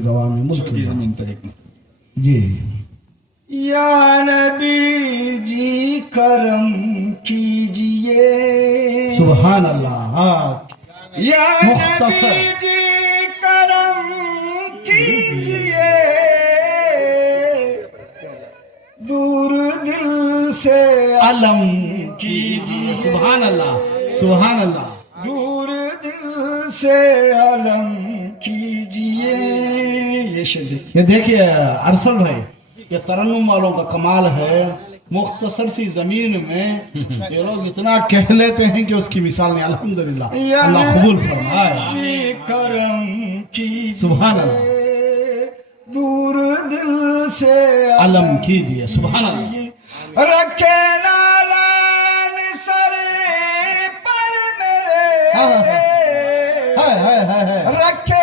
دوام ملک چھوٹی زمین پر ایک جی یا نبی جی کرم کیجئے سبحان اللہ یا مختصر نبی جی کرم کیجئے دور دل سے علم کیجیے سبحان اللہ سبحان اللہ دور دل سے علم کیجئے یہ شعر یہ دیکھیے ارسل بھائی یہ ترنم والوں کا کمال ہے مختصر سی زمین میں یہ لوگ اتنا کہہ لیتے ہیں کہ اس کی مثال نہیں الحمدللہ اللہ قبول فرمائے جی کرم کیجئے سبحان اللہ دور دل سے علم کیجیے سبحان اللہ رکھے نالان سر پر میرے ہائے ہائے ہائے ہائے رکھے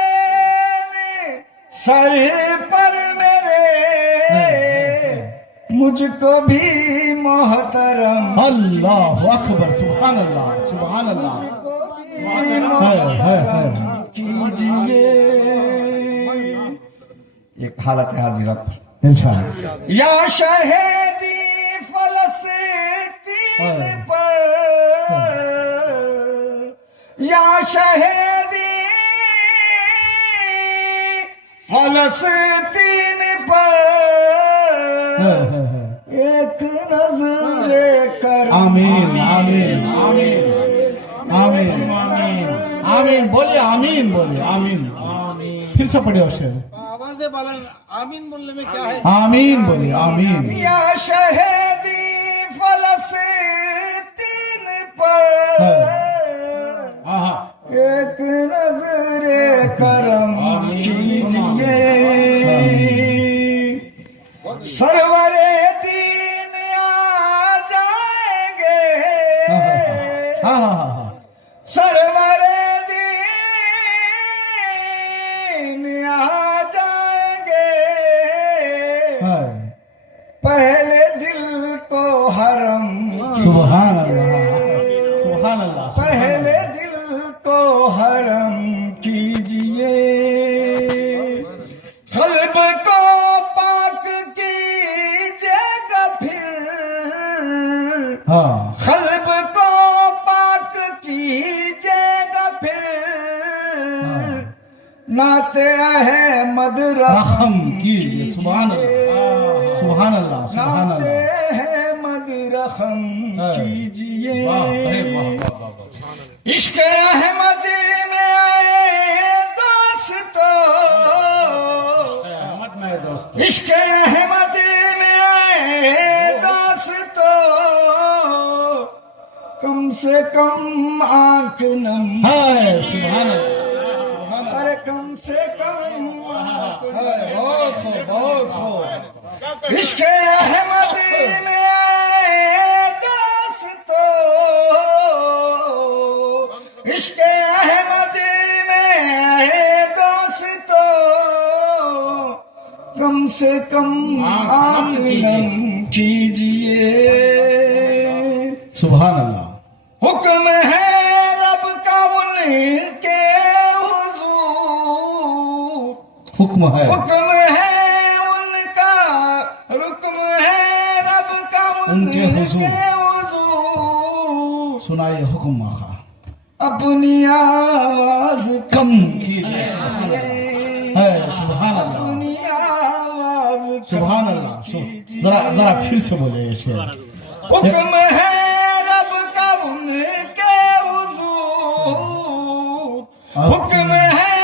نالان سر پر میرے مجھ کو بھی محترم اللہ اکبر سبحان اللہ سبحان اللہ ہائے ہائے ہائے کیجئے ایک حالت حاضرہ پر انشاءاللہ یا شہیدی فلسطین پر یا شہیدی فلسطین پر ایک نظر کرم آمین آمین آمین آمین آمین بولیے آمین بولیے آمین پھر سے پڑھے ہو شعر آوازیں بالا آمین بولنے میں کیا ہے آمین بولیے آمین یا شہیدی فلسطین پر ایک نظر کرم کیجئے سرور دین آ جائیں گے سرور دین آ جائیں گے پہلے دل کو حرم سبحان اللہ سبحان اللہ پہلے دل کو حرم کیجئے قلب کو پاک کیجئے گا پھر ہاں قلب کو پاک کیجئے گا پھر نعت احمد رحم کیجیے سبحان اللہ سبحان اللہ سبحان نعت اللہ احمد رحم کیجئے عشق احمد میں آئے دوستو عشق احمد میں آئے دوستو کم سے کم آنکھ نم ہائے سبحان اللہ ارے کم سے کم آنکھ نم بہت خوب بہت خوب عشق احمد میں آئے دوستو عشق احمد میں آئے دوستو کم سے کم آنکھ نم کیجئے سبحان اللہ حکم ہے رب کا ان کے حضور حکم ہے حکم ہے ان کا رکم ہے رب کا ان کے حضور حضور سنائے حکم آقا اپنی آواز کم کیجیے سبحان اللہ اپنی آواز سبحان اللہ ذرا پھر سے بولے یہ شعر حکم ہے رب کا ان کے حضور حکم ہے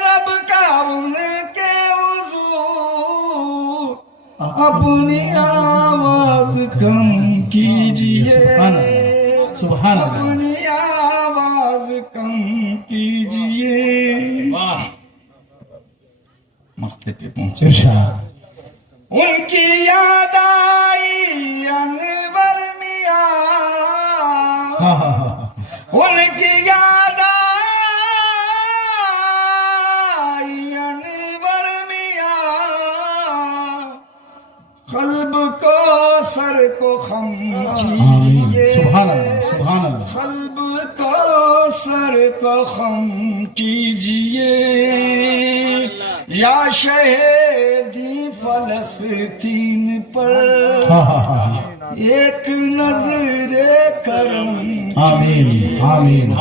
رب کا ان کے حضور اپنی آواز کم کیجئے سبحان اللہ اپنی آواز کم کیجئے مقتے پہ پہنچے ارشاد ان کی یاد آئی انور میاں ہاں ہاں ہاں ان کی یاد آئی انور میاں قلب کو سر کو خم کیجئے سبحان اللہ سبحان اللہ قلب کو سر کو خم کیجئے کیجئے یا شہیدی فلسطین پر ایک نظر کرم آمین آمین